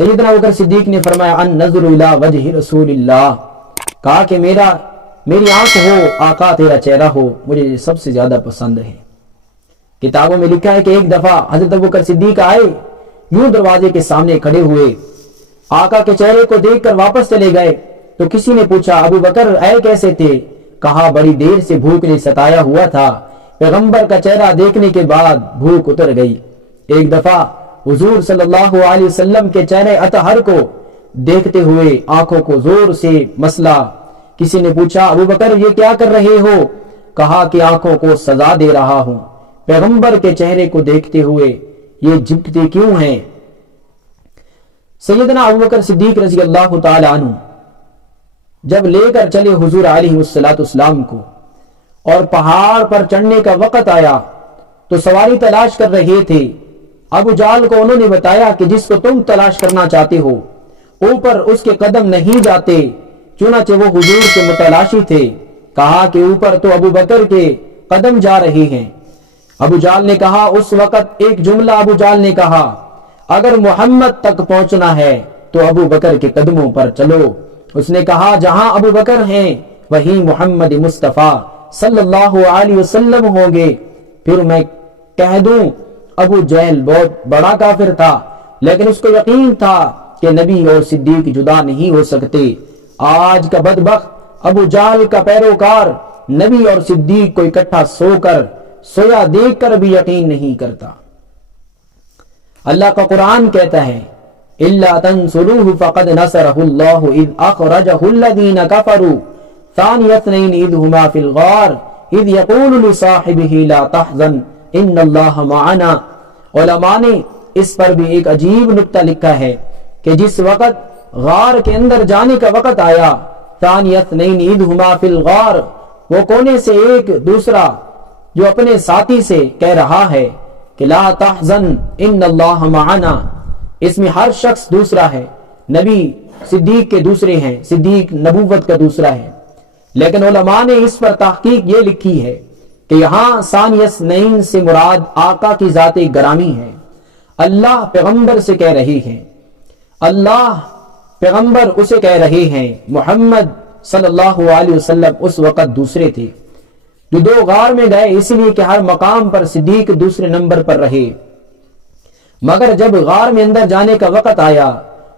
سیدنا ابوبکر صدیق نے فرمایا ان نظر الی وجہ رسول اللہ، کہا کہ میری آنکھ ہو آقا تیرا چہرہ ہو، مجھے سب سے زیادہ پسند ہے۔ کتابوں میں لکھا ہے کہ ایک دفعہ حضرت ابوبکر صدیق آئے، یوں دروازے کے سامنے کھڑے ہوئے، آقا کے چہرے کو دیکھ کر واپس چلے گئے تو کسی نے پوچھا ابو بکر اے کیسے تھے؟ کہا بڑی دیر سے بھوک نے ستایا ہوا تھا، پیغمبر کا چہرہ دیکھنے کے بعد بھوک اتر گئی۔ ایک دفعہ حضور صلی اللہ علیہ وسلم کے چہرے اطہر کو دیکھتے ہوئے آنکھوں کو زور سے مسلا، کسی نے پوچھا ابو بکر یہ کیا کر رہے ہو؟ کہا کہ آنکھوں کو سزا دے رہا ہوں، پیغمبر کے چہرے کو دیکھتے ہوئے یہ جھکتے کیوں ہیں؟ سیدنا ابوبکر صدیق رضی اللہ تعالی عنہ جب لے کر چلے حضور علیہ السلام کو اور پہاڑ پر چڑھنے کا وقت آیا تو سواری تلاش کر رہے تھے۔ ابو جہل کو انہوں نے بتایا کہ جس کو تم تلاش کرنا چاہتے ہو اوپر اس کے قدم نہیں جاتے، چنانچہ وہ حضور کے متلاشی تھے۔ کہا کہ اوپر تو ابو بکر کے قدم جا رہے ہیں۔ ابو جہل نے کہا، اس وقت ایک جملہ ابو جہل نے کہا، اگر محمد تک پہنچنا ہے تو ابو بکر کے قدموں پر چلو۔ اس نے کہا جہاں ابو بکر ہیں وہیں محمد مصطفیٰ صلی اللہ علیہ وسلم ہوں گے۔ پھر میں کہہ دوں ابو جہل بہت بڑا کافر تھا، لیکن اس کو یقین تھا کہ نبی اور صدیق جدا نہیں ہو سکتے۔ آج کا بدبخت ابو جہل کا پیروکار نبی اور صدیق کو اکٹھا سویا دیکھ کر بھی یقین نہیں کرتا۔ اللہ کا قرآن کہتا ہے إِلَّا تَنْصُرُوهُ فَقَدْ نَصَرَهُ اللَّهُ إِذْ أَخْرَجَهُ الَّذِينَ كَفَرُوا ثَانِيَ اثْنَيْنِ إِذْ هُمَا فِي الْغَارِ إِذْ يَقُولُ لِصَاحِبِهِ لَا تَحْزَنْ إِنَّ اللَّهَ مَعَنَا۔ علماء نے اس پر بھی ایک عجیب نکتہ لکھا ہے کہ جس وقت غار کے اندر جانے کا وقت آیا، ثَانِيَ اثْنَيْنِ إِذْ هُمَا فِي الْغَارِ، وہ کونے سے ایک دوسرا جو اپنے ساتھی سے کہہ رہا ہے کہ لا تحزن ان اللہ معنا، اس میں ہر شخص دوسرا ہے، نبی صدیق کے دوسرے ہیں، صدیق نبوت کا دوسرا ہے، لیکن علماء نے اس پر تحقیق یہ لکھی ہے کہ یہاں ثانی اثنین سے مراد آقا کی ذات گرامی ہے۔ اللہ پیغمبر سے کہہ رہے ہیں، اللہ پیغمبر اسے کہہ رہے ہیں، محمد صلی اللہ علیہ وسلم اس وقت دوسرے تھے جو دو غار میں گئے، اس لیے کہ ہر مقام پر صدیق دوسرے نمبر پر رہے، مگر جب غار میں اندر جانے کا وقت آیا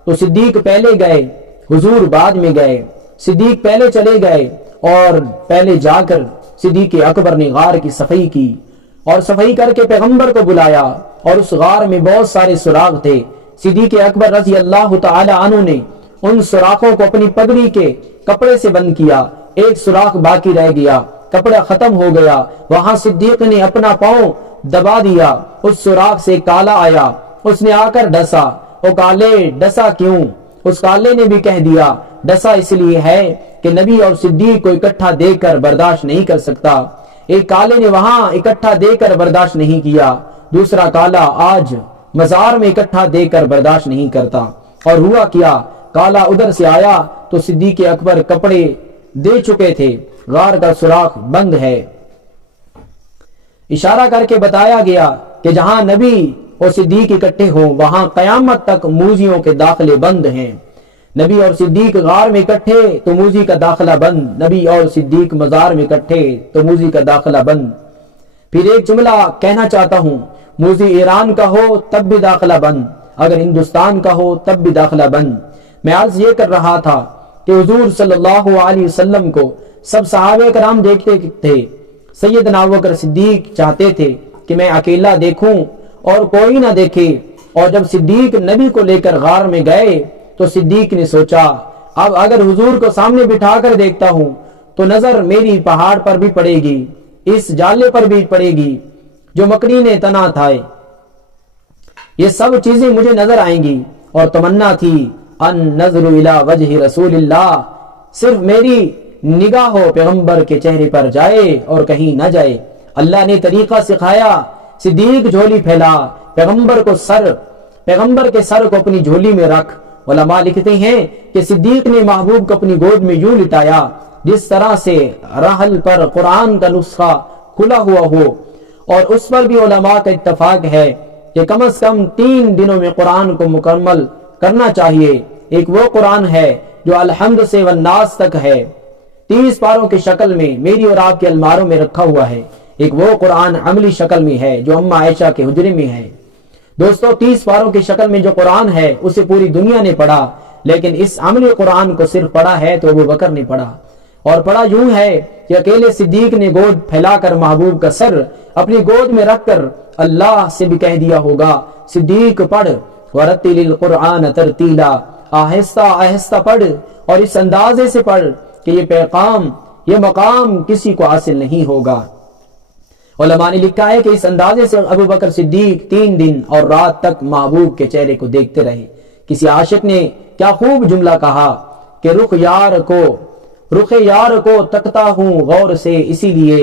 تو صدیق پہلے گئے، حضور بعد میں گئے۔ صدیق پہلے چلے گئے اور پہلے جا کر صدیق اکبر نے غار کی صفائی کی اور صفائی کر کے پیغمبر کو بلایا، اور اس غار میں بہت سارے سوراخ تھے۔ صدیق اکبر رضی اللہ تعالی عنہ نے ان سوراخوں کو اپنی پگڑی کے کپڑے سے بند کیا، ایک سوراخ باقی رہ گیا، کپڑا ختم ہو گیا، وہاں صدیق نے اپنا پاؤں دبا دیا، اس سوراخ سے کالا آیا، اس نے آ کر ڈسا۔ او کالے ڈسا کیوں؟ اس کالے نے بھی کہہ دیا ڈسا اس لیے ہے کہ نبی اور صدیق کو اکٹھا دیکھ کر برداشت نہیں کر سکتا۔ ایک کالے نے وہاں اکٹھا دیکھ کر برداشت نہیں کیا، دوسرا کالا آج مزار میں اکٹھا دیکھ کر برداشت نہیں کرتا۔ اور ہوا کیا، کالا ادھر سے آیا تو صدیق اکبر کپڑے دے چکے تھے، غار کا سوراخ بند ہے۔ اشارہ کر کے بتایا گیا کہ جہاں نبی اور صدیق اکٹھے ہوں وہاں قیامت تک موذیوں کے داخلے بند ہیں۔ نبی اور صدیق غار میں اکٹھے تو موذی کا داخلہ بند، نبی اور صدیق مزار میں اکٹھے تو موذی کا داخلہ بند۔ پھر ایک جملہ کہنا چاہتا ہوں، موذی ایران کا ہو تب بھی داخلہ بند، اگر ہندوستان کا ہو تب بھی داخلہ بند۔ میں عرض یہ کر رہا تھا کہ حضور صلی اللہ علیہ وسلم کو سب صحابہ کرام دیکھتے تھے، سیدنا ابوبکر صدیق چاہتے تھے کہ میں اکیلا دیکھوں اور کوئی نہ دیکھے، اور جب صدیق نبی کو لے کر غار میں گئے تو صدیق نے سوچا اب اگر حضور کو سامنے بٹھا کر دیکھتا ہوں تو نظر میری پہاڑ پر بھی پڑے گی، اس جالے پر بھی پڑے گی جو مکڑی نے تنا تھا، یہ سب چیزیں مجھے نظر آئیں گی، اور تمنا تھی ان نظر الی وجہ رسول اللہ، صرف میری نگاہ ہو پیغمبر کے چہرے پر جائے اور کہیں نہ جائے۔ اللہ نے طریقہ سکھایا، صدیق جھولی پھیلا، پیغمبر کے سر کو اپنی جھولی میں رکھ۔ علماء لکھتے ہیں کہ صدیق نے محبوب کو اپنی گود میں یوں لٹایا جس طرح سے رحل پر قرآن کا نسخہ کھلا ہوا ہو، اور اس پر بھی علماء کا اتفاق ہے کہ کم از کم 3 دنوں میں قرآن کو مکمل کرنا چاہیے۔ ایک وہ قرآن ہے جو الحمد سے والناس تک ہے، 30 پاروں کی شکل میں میری اور آپ کے الماروں میں رکھا ہوا ہے۔ ایک وہ قرآن عملی شکل میں ہے جو اماں عائشہ کے حجرے میں ہے۔ دوستو 30 پاروں کی شکل میں جو قرآن ہے اسے پوری دنیا نے پڑھا، لیکن اس عملی قرآن کو صرف پڑھا ہے تو ابو بکر نے پڑھا، اور پڑھا یوں ہے کہ اکیلے صدیق نے گود پھیلا کر محبوب کا سر اپنی گود میں رکھ کر اللہ سے بھی کہہ دیا ہوگا، صدیق پڑھ وَرَتِّلِ الْقُرْآنَ تَرْتِيلًا، آہستہ آہستہ پڑھ اور اس اندازے سے پڑھ کہ یہ پیغام، یہ مقام کسی کو حاصل نہیں ہوگا۔ علماء نے لکھا ہے کہ اس اندازے سے ابو بکر صدیق 3 دن اور رات تک محبوب کے چہرے کو دیکھتے رہے۔ کسی عاشق نے کیا خوب جملہ کہا کہ رخ یار کو تکتا ہوں غور سے، اسی لیے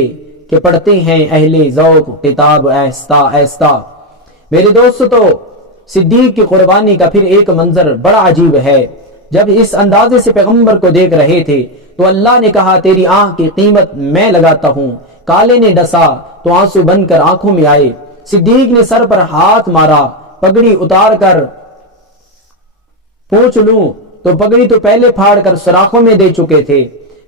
کہ پڑھتے ہیں اہل ذوق کتاب آہستہ آہستہ۔ میرے دوستو، صدیق کی قربانی کا پھر ایک منظر بڑا عجیب ہے۔ جب اس اندازے سے پیغمبر کو دیکھ رہے تھے تو اللہ نے کہا تیری آنکھ کی قیمت میں لگاتا ہوں۔ کالے نے ڈسا تو آنسو بن کر آنکھوں میں آئے۔ صدیق نے سر پر ہاتھ مارا، پگڑی اتار کر پوچھ لوں تو پگڑی تو پہلے پھاڑ کر سوراخوں میں دے چکے تھے۔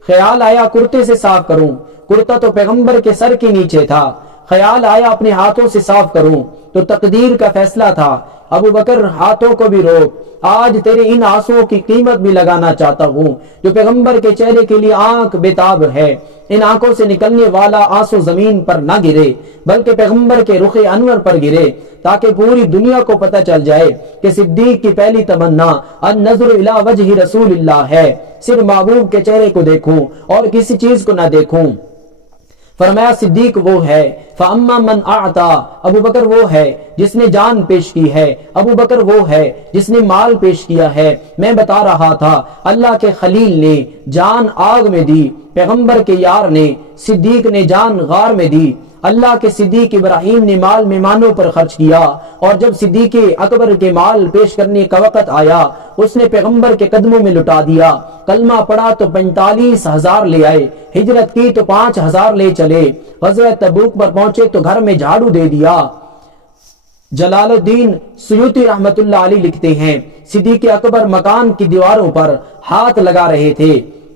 خیال آیا کرتے سے صاف کروں، کرتا تو پیغمبر کے سر کے نیچے تھا۔ خیال آیا اپنے ہاتھوں سے صاف کروں تو تقدیر کا فیصلہ تھا۔ ابو بکر ہاتھوں کو بھی روک، آج تیرے ان آنسوؤں کی قیمت بھی لگانا چاہتا ہوں جو پیغمبر کے چہرے کے لیے آنکھ بےتاب ہے۔ ان آنکھوں سے نکلنے والا آنسو زمین پر نہ گرے بلکہ پیغمبر کے رخ انور پر گرے، تاکہ پوری دنیا کو پتہ چل جائے کہ صدیق کی پہلی تمنا النظر الی وجہ رسول اللہ ہے، صرف محبوب کے چہرے کو دیکھوں اور کسی چیز کو نہ دیکھوں۔ فرمایا صدیق وہ ہے فَأَمَّا مَنْ أَعْطَى، ابو بکر وہ ہے جس نے جان پیش کی ہے، ابو بکر وہ ہے جس نے مال پیش کیا ہے۔ میں بتا رہا تھا اللہ کے خلیل نے جان آگ میں دی، پیغمبر کے یار نے صدیق نے جان غار میں دی۔ اللہ کے صدیق ابراہیم نے مال مہمانوں پر خرچ کیا، اور جب صدیق اکبر کے مال پیش کرنے کا وقت آیا اس نے پیغمبر کے قدموں میں لٹا دیا۔ کلمہ پڑھا تو 45,000 لے آئے، ہجرت کی تو 5,000 لے چلے، غزوہ تبوک پر پہنچے تو گھر میں جھاڑو دے دیا۔ جلال الدین سیوطی رحمت اللہ علیہ لکھتے ہیں صدیق اکبر مکان کی دیواروں پر ہاتھ لگا رہے تھے۔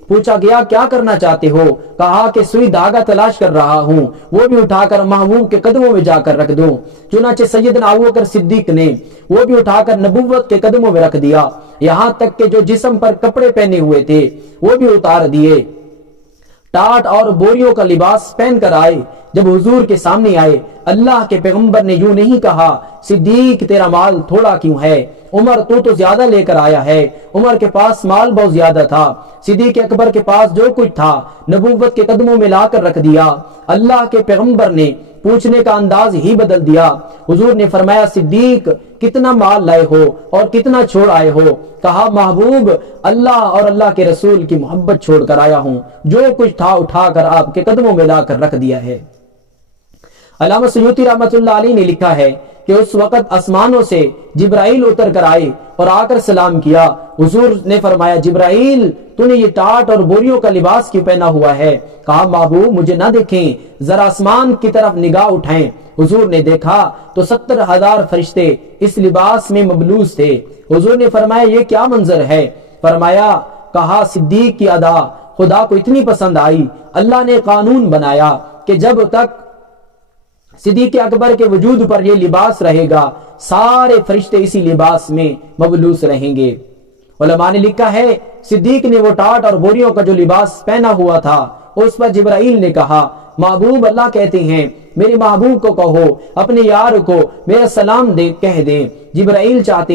پوچھا گیا کیا کرنا چاہتے ہو؟ کہا کہ سوئی دھاگا تلاش کر رہا ہوں، وہ بھی اٹھا کر محبوب کے قدموں میں جا کر رکھ دوں۔ چنانچہ سیدنا ابوبکر صدیق نے وہ بھی اٹھا کر نبوت کے قدموں میں رکھ دیا، یہاں تک کہ جو جسم پر کپڑے پہنے ہوئے تھے وہ بھی اتار دیے۔ ٹاٹ اور بوریوں کا لباس پہن کر آئے۔ جب حضور کے سامنے آئے اللہ کے پیغمبر نے یوں نہیں کہا صدیق تیرا مال تھوڑا کیوں ہے، عمر تو زیادہ لے کر آیا ہے۔ عمر کے پاس مال بہت زیادہ تھا، صدیق اکبر کے پاس جو کچھ تھا نبوت کے قدموں میں لا کر رکھ دیا۔ اللہ کے پیغمبر نے پوچھنے کا انداز ہی بدل دیا۔ حضور نے فرمایا صدیق کتنا مال لائے ہو اور کتنا چھوڑ آئے ہو؟ کہا محبوب اللہ اور اللہ کے رسول کی محبت چھوڑ کر آیا ہوں، جو کچھ تھا اٹھا کر آپ کے قدموں میں لا کر رکھ دیا ہے۔ علامہ سیوطی رحمت اللہ علیہ نے لکھا ہے کہ اس وقت آسمانوں سے جبرائیل اتر کر آئے اور آ کر سلام کیا۔ حضور نے فرمایا جبرائیل تو نے یہ ٹاٹ اور بوریوں کا لباس کیوں پہنا ہوا ہے؟ کہا محبوب مجھے نہ دیکھیں، ذرا آسمان کی طرف نگاہ اٹھائیں۔ حضور نے دیکھا تو 70,000 فرشتے اس لباس میں مبلوس تھے۔ حضور نے فرمایا یہ کیا منظر ہے؟ فرمایا کہا صدیق کی ادا خدا کو اتنی پسند آئی، اللہ نے قانون بنایا کہ جب تک صدیق اکبر کے وجود پر یہ لباس رہے گا سارے فرشتے اسی لباس میں مبلوس رہیں گے۔ علماء نے لکھا ہے صدیق نے وہ ٹاٹ اور بوریوں کا جو لباس پہنا ہوا تھا اس پر جبرائیل نے کہا محبوب اللہ کہتے ہیں میرے محبوب کو کہو اپنے یار کو میرا سلام دے کہہ دیں۔ جبرائیل چاہتے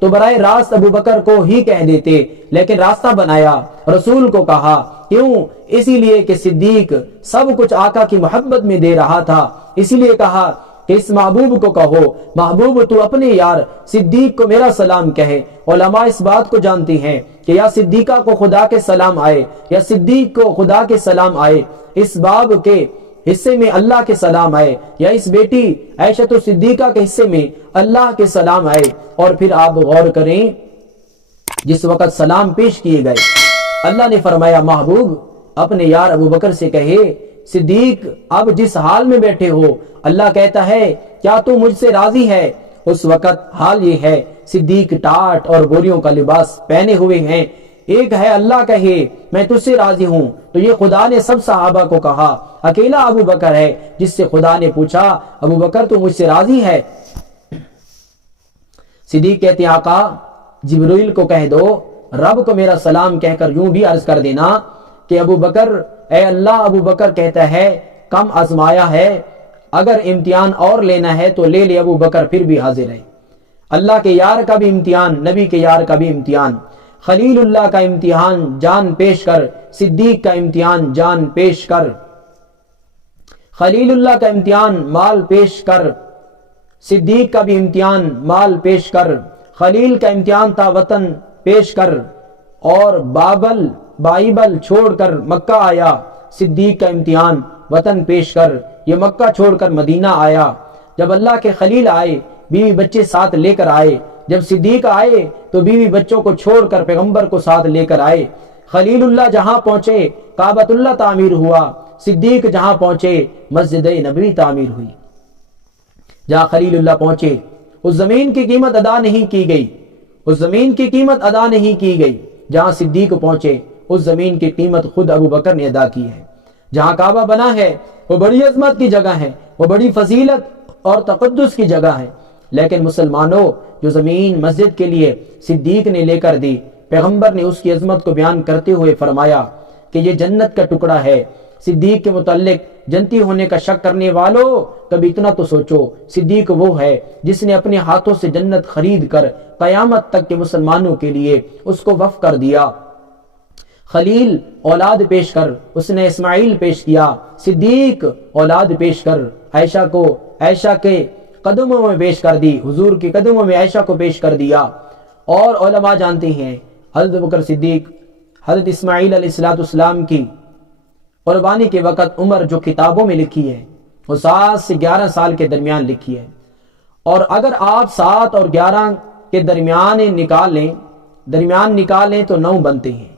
تو براہ راست ابو بکر کو ہی کہہ دیتے، لیکن راستہ بنایا، رسول کو کہا۔ کیوں؟ اسی لیے کہ صدیق سب کچھ آقا کی محبت میں دے رہا تھا، اسی لیے کہا کہ اس محبوب کو کہو محبوب تو اپنے یار صدیق کو میرا سلام کہے۔ علماء اس بات کو جانتے ہیں کہ یا صدیقہ کو خدا کے سلام آئے یا صدیق کو خدا کے سلام آئے، اس باب کے حصے میں اللہ کے سلام آئے یا اس بیٹی عائشہ صدیقہ کے حصے میں اللہ کے سلام آئے۔ اور پھر آپ غور کریں جس وقت سلام پیش کیے گئے اللہ نے فرمایا محبوب اپنے یار ابو بکر سے کہے صدیق اب جس حال میں بیٹھے ہو اللہ کہتا ہے کیا تو مجھ سے راضی ہے؟ اس وقت حال یہ ہے صدیق ٹاٹ اور بوریوں کا لباس پہنے ہوئے ہیں، ایک ہے اللہ کہے میں تجھ سے راضی ہوں، تو یہ خدا نے سب صحابہ کو کہا، اکیلا ابو بکر ہے جس سے خدا نے پوچھا ابو بکر تو مجھ سے راضی ہے؟ صدیق کہتے ہیں آقا جبرائیل کو کہہ دو رب کو میرا سلام کہہ کر یوں بھی عرض کر دینا کہ ابو بکر، اے اللہ ابو بکر کہتا ہے کم آزمایا ہے، اگر امتحان اور لینا ہے تو لے لے، ابو بکر پھر بھی حاضر ہے۔ اللہ کے یار کا بھی امتحان، نبی کے یار کا بھی امتحان، خلیل اللہ کا امتحان جان پیش کر، صدیق کا امتحان جان پیش کر، خلیل اللہ کا امتحان مال پیش کر، صدیق کا بھی امتحان مال پیش کر، خلیل کا امتحان تھا وطن پیش کر، اور بائبل چھوڑ کر مکہ آیا، صدیق کا امتحان وطن پیش کر، یہ مکہ چھوڑ کر مدینہ آیا۔ جب اللہ کے خلیل آئے بیوی بچے ساتھ لے کر آئے، جب صدیق آئے تو بیوی بچوں کو چھوڑ کر پیغمبر کو ساتھ لے کر آئے۔ خلیل اللہ جہاں پہنچے کعبۃ اللہ تعمیر ہوا، صدیق جہاں پہنچے مسجد نبوی تعمیر ہوئی۔ جہاں خلیل اللہ پہنچے اس زمین کی قیمت ادا نہیں کی گئی، اس زمین کی قیمت ادا نہیں کی گئی، جہاں صدیق پہنچے اس زمین کی قیمت خود ابو بکر نے ادا کی ہے۔ جہاں کعبہ بنا ہے وہ بڑی عظمت کی جگہ ہے، وہ بڑی فضیلت اور تقدس کی جگہ ہے، لیکن مسلمانوں جو زمین مسجد کے لیے صدیق نے لے کر دی، پیغمبر نے اس کی عظمت کو بیان کرتے ہوئے فرمایا کہ یہ جنت کا ٹکڑا ہے۔ صدیق کے متعلق جنتی ہونے کا شک کرنے والوں کبھی اتنا تو سوچو، صدیق وہ ہے جس نے اپنے ہاتھوں سے جنت خرید کر قیامت تک کے مسلمانوں کے لیے اس کو وقف کر دیا۔ خلیل اولاد پیش کر اس نے اسماعیل پیش کیا، صدیق اولاد پیش کر عائشہ کے قدموں میں پیش کر دی، حضور کے قدموں میں عائشہ کو پیش کر دیا۔ اور علماء جانتے ہیں حضرت بکر صدیق حضرت اسماعیل علیہ السلام کی قربانی کے وقت عمر جو کتابوں میں لکھی ہے وہ 7 سے 11 سال کے درمیان لکھی ہے، اور اگر آپ 7 اور 11 کے درمیان نکال لیں تو 9 بنتے ہیں۔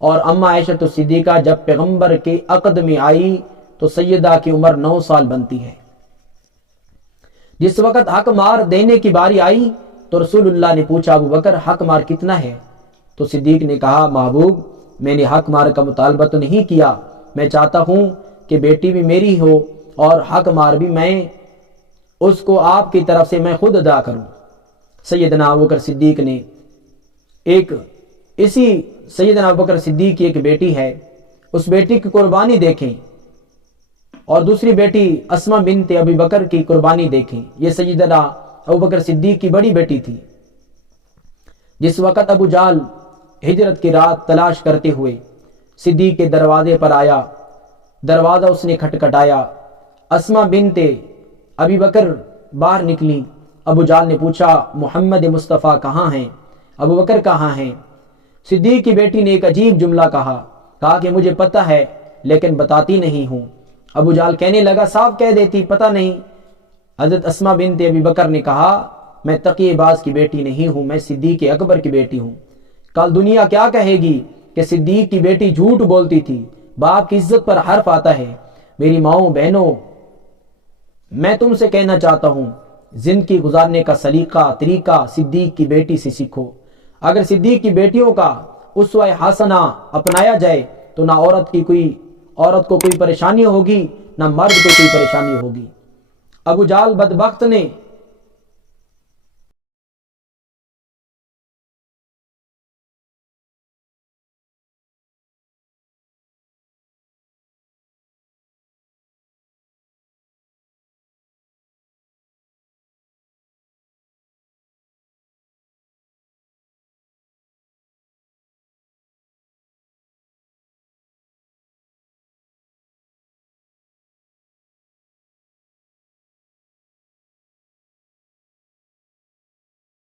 اور اما عائشہ صدیقہ جب پیغمبر کے عقد میں آئی تو سیدہ کی عمر 9 سال بنتی ہے۔ جس وقت حق مار دینے کی باری آئی تو رسول اللہ نے پوچھا ابو بکر حق مار کتنا ہے؟ تو صدیق نے کہا محبوب میں نے حق مار کا مطالبہ تو نہیں کیا، میں چاہتا ہوں کہ بیٹی بھی میری ہو اور حق مار بھی میں اس کو آپ کی طرف سے میں خود ادا کروں۔ سیدنا ابوبکر صدیق نے سیدنا ابوبکر صدیق کی ایک بیٹی ہے، اس بیٹی کی قربانی دیکھیں، اور دوسری بیٹی اسماء بنت ابی بکر کی قربانی دیکھیں۔ یہ سیدنا ابوبکر صدیق کی بڑی بیٹی تھی۔ جس وقت ابو جہل ہجرت کی رات تلاش کرتے ہوئے صدیق کے دروازے پر آیا، دروازہ اس نے کھٹکھٹایا، اسماء بنت ابی بکر باہر نکلی۔ ابو جہل نے پوچھا محمد مصطفیٰ کہاں ہیں، ابو بکر کہاں ہیں؟ صدیق کی بیٹی نے ایک عجیب جملہ کہا کہ مجھے پتہ ہے لیکن بتاتی نہیں ہوں۔ ابو جہل کہنے لگا صاف کہہ دیتی پتہ نہیں۔ حضرت اسماء بنت ابی بکر نے کہا میں تقی باز کی بیٹی نہیں ہوں، میں صدیق اکبر کی بیٹی ہوں۔ کل دنیا کیا کہے گی کہ صدیق کی بیٹی جھوٹ بولتی تھی، باپ کی عزت پر حرف آتا ہے۔ میری ماؤں بہنوں، میں تم سے کہنا چاہتا ہوں زندگی گزارنے کا سلیقہ طریقہ صدیق کی بیٹی سے سیکھو۔ اگر صدیق کی بیٹیوں کا اسوہ حسنہ اپنایا جائے تو نہ عورت کو کوئی پریشانی ہوگی، نہ مرد کو کوئی پریشانی ہوگی۔ ابو جہل بدبخت نے